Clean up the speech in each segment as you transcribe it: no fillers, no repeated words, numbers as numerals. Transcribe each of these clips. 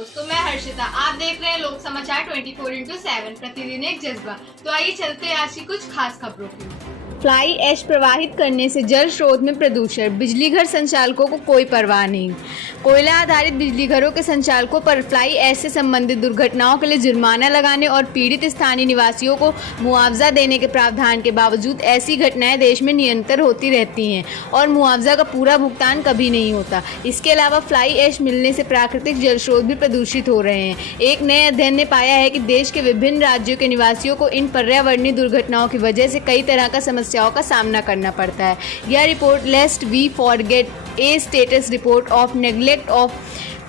दोस्तों, मैं हर्षिता। आप देख रहे हैं लोक समाचार 24/7 प्रतिदिन एक जज्बा। तो आइए चलते हैं आज की कुछ खास खबरों की। फ्लाई ऐश प्रवाहित करने से जल स्रोत में प्रदूषण, बिजली घर संचालकों को कोई परवाह नहीं। कोयला आधारित बिजली घरों के संचालकों पर फ्लाई ऐश से संबंधित दुर्घटनाओं के लिए जुर्माना लगाने और पीड़ित स्थानीय निवासियों को मुआवजा देने के प्रावधान के बावजूद ऐसी घटनाएं देश में निरंतर होती रहती हैं और मुआवजा का पूरा भुगतान कभी नहीं होता। इसके अलावा फ्लाई ऐश मिलने से प्राकृतिक जल स्रोत भी प्रदूषित हो रहे हैं। एक नए अध्ययन ने पाया है कि देश के विभिन्न राज्यों के निवासियों को इन पर्यावरणीय दुर्घटनाओं की वजह से कई तरह का समस्याओं का सामना करना पड़ता है। यह report lest we forget a status report of neglect of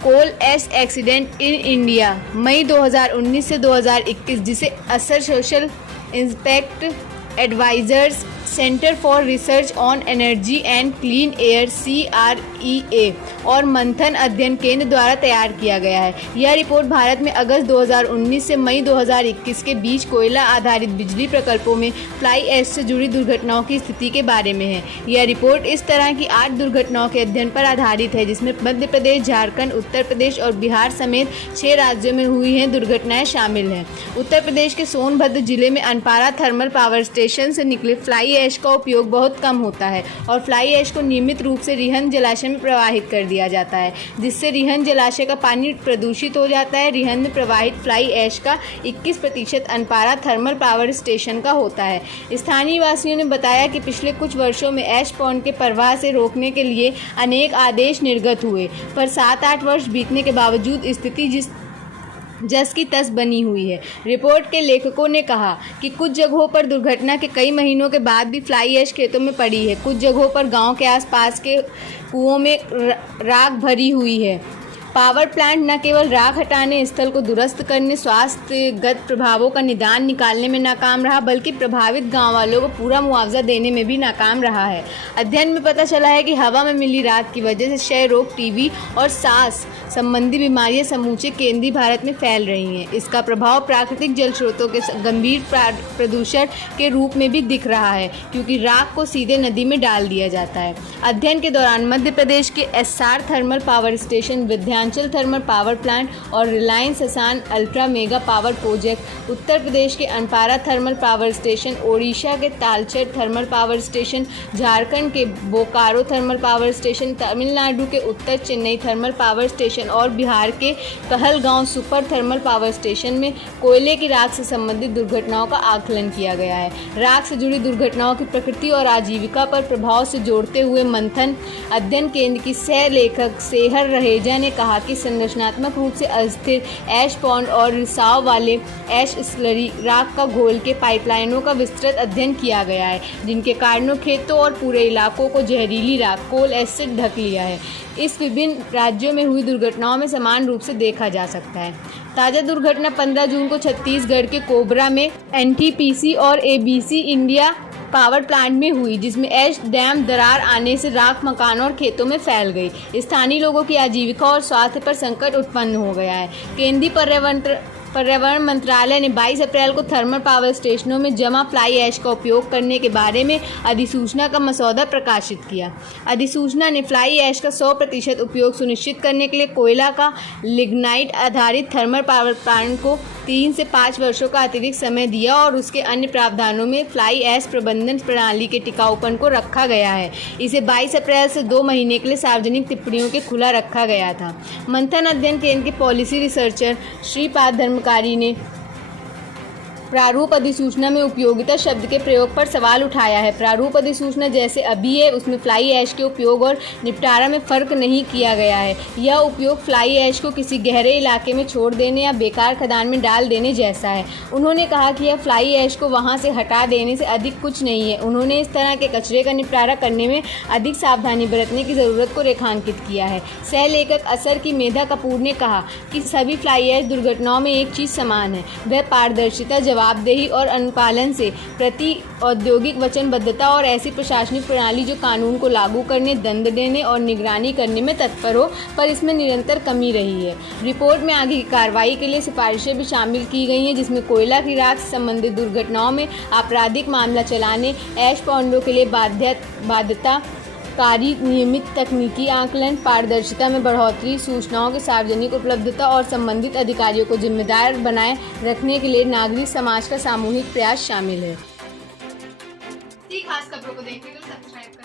coal ash accident in India May 2019 से 2021, जिसे Asar social impact advisors centre for research on energy and clean air CREA और मंथन अध्ययन केंद्र द्वारा तैयार किया गया है। यह रिपोर्ट भारत में अगस्त 2019 से मई 2021 के बीच कोयला आधारित बिजली प्रकल्पों में फ्लाई ऐश से जुड़ी दुर्घटनाओं की स्थिति के बारे में है। यह रिपोर्ट इस तरह की 8 दुर्घटनाओं के अध्ययन पर आधारित है, जिसमें मध्य प्रदेश, झारखंड, उत्तर प्रदेश और बिहार समेत 6 राज्यों में हुई हैं दुर्घटनाएं शामिल हैं। उत्तर प्रदेश के सोनभद्र जिले में अनपारा थर्मल पावर स्टेशन से निकले फ्लाई ऐश का उपयोग बहुत कम होता है और फ्लाई ऐश को नियमित रूप से रिहंद जलाशय में प्रवाहित कर दिया जाता है, जिससे रिहंद जलाशय का पानी प्रदूषित हो जाता है। रिहंद में प्रवाहित फ्लाई ऐश का 21% अनपारा थर्मल पावर स्टेशन का होता है। स्थानीय वासियों ने बताया कि पिछले कुछ वर्षों में ऐश पॉन्ड के प्रवाह से रोकने के लिए अनेक आदेश निर्गत हुए, पर 7-8 वर्ष बीतने के बावजूद स्थिति जस की तस बनी हुई है। रिपोर्ट के लेखकों ने कहा कि कुछ जगहों पर दुर्घटना के कई महीनों के बाद भी फ्लाई ऐश खेतों में पड़ी है। कुछ जगहों पर गांव के आसपास के कुओं में राख भरी हुई है। पावर प्लांट न केवल राख हटाने, स्थल को दुरुस्त करने, स्वास्थ्यगत प्रभावों का निदान निकालने में नाकाम रहा, बल्कि प्रभावित गांव वालों को पूरा मुआवजा देने में भी नाकाम रहा है। अध्ययन में पता चला है कि हवा में मिली राख की वजह से क्षय रोग, टीबी और सांस संबंधी बीमारियां समूचे केंद्रीय भारत में फैल रही हैं। इसका प्रभाव प्राकृतिक जल स्रोतों के गंभीर प्रदूषण के रूप में भी दिख रहा है, क्योंकि राख को सीधे नदी में डाल दिया जाता है। अध्ययन के दौरान मध्य प्रदेश के SR thermal power station, Vindhyachal thermal power plant और Reliance Hasan ultra mega power project, Uttar Pradesh के Anpara thermal power station, Odisha के Talcher thermal power station, Jharkhand के Bokaro thermal power station, Tamil Nadu के उत्तर चेन्नई थर्मल पावर स्टेशन और बिहार के Kahalgaon super thermal power station में कोयले की राख से संबंधित दुर्घटनाओं का आकलन किया गया है। राख से जुड़ी दुर्घटनाओं की प्रकृति और आजीविका पर प्रभाव से जोड़ते हुए मंथन अध्ययन केंद्र की सह लेखक सेहर रहेजा ने कहा कि संरचनात्मक रूप से अस्थिर ऐश पॉन्ड और रिसाव वाले ऐश स्लरी राख का घोल के पाइपलाइनों का विस्तृत अध्ययन किया गया है, जिनके कारणों खेतों और पूरे इलाकों को जहरीली राख कोल ऐश से ढक लिया है। इस विभिन्न राज्यों में हुई दुर्घटनाओं में समान रूप से देखा जा सकता है। ताज़ा दुर्घटना 15 जून को छत्तीसगढ़ के कोबरा में NTPC और ABC इंडिया पावर प्लांट में हुई, जिसमें ऐश डैम दरार आने से राख मकानों और खेतों में फैल गई। स्थानीय लोगों की आजीविका और स्वास्थ्य पर संकट उत्पन्न हो गया है। केंद्रीय पर्यावरण मंत्रालय ने 22 अप्रैल को थर्मल पावर स्टेशनों में जमा फ्लाई ऐश का उपयोग करने के बारे में अधिसूचना का मसौदा प्रकाशित किया। अधिसूचना ने फ्लाई ऐश का 100% उपयोग सुनिश्चित करने के लिए कोयला का लिग्नाइट आधारित थर्मल पावर प्लांट को 3 से 5 वर्षों का अतिरिक्त समय दिया और उसके अन्य प्रावधानों में फ्लाई ऐश प्रबंधन प्रणाली के टिकाऊपन को रखा गया है। इसे 22 अप्रैल से 2 महीने के लिए सार्वजनिक टिप्पणियों के खुला रखा गया था। मंथन अध्ययन केंद्र के पॉलिसी रिसर्चर श्रीपाद धर्मकारी ने प्रारूप अधिसूचना में उपयोगिता शब्द के प्रयोग पर सवाल उठाया है। प्रारूप अधिसूचना जैसे अभी है, उसमें फ्लाई ऐश के उपयोग और निपटारा में फ़र्क नहीं किया गया है। यह उपयोग फ्लाई ऐश को किसी गहरे इलाके में छोड़ देने या बेकार खदान में डाल देने जैसा है। उन्होंने कहा कि यह फ्लाई ऐश को वहां से हटा देने से अधिक कुछ नहीं है। उन्होंने इस तरह के कचरे का निपटारा करने में अधिक सावधानी बरतने की ज़रूरत को रेखांकित किया है। सह लेखक असर की मेधा कपूर ने कहा कि सभी फ्लाई ऐश दुर्घटनाओं में एक चीज़ समान है, वह पारदर्शिता, जवाबदेही और अनुपालन से प्रति औद्योगिक वचनबद्धता और ऐसी प्रशासनिक प्रणाली जो कानून को लागू करने, दंड देने और निगरानी करने में तत्पर हो, पर इसमें निरंतर कमी रही है। रिपोर्ट में आगे की कार्रवाई के लिए सिफारिशें भी शामिल की गई हैं, जिसमें कोयला की राख से संबंधित दुर्घटनाओं में आपराधिक मामला चलाने, ऐश पॉन्डों के लिए बाध्यता कार्य, नियमित तकनीकी आकलन, पारदर्शिता में बढ़ोतरी, सूचनाओं की सार्वजनिक उपलब्धता और संबंधित अधिकारियों को जिम्मेदार बनाए रखने के लिए नागरिक समाज का सामूहिक प्रयास शामिल है। खास खबरों को देखने के लिए सब्सक्राइब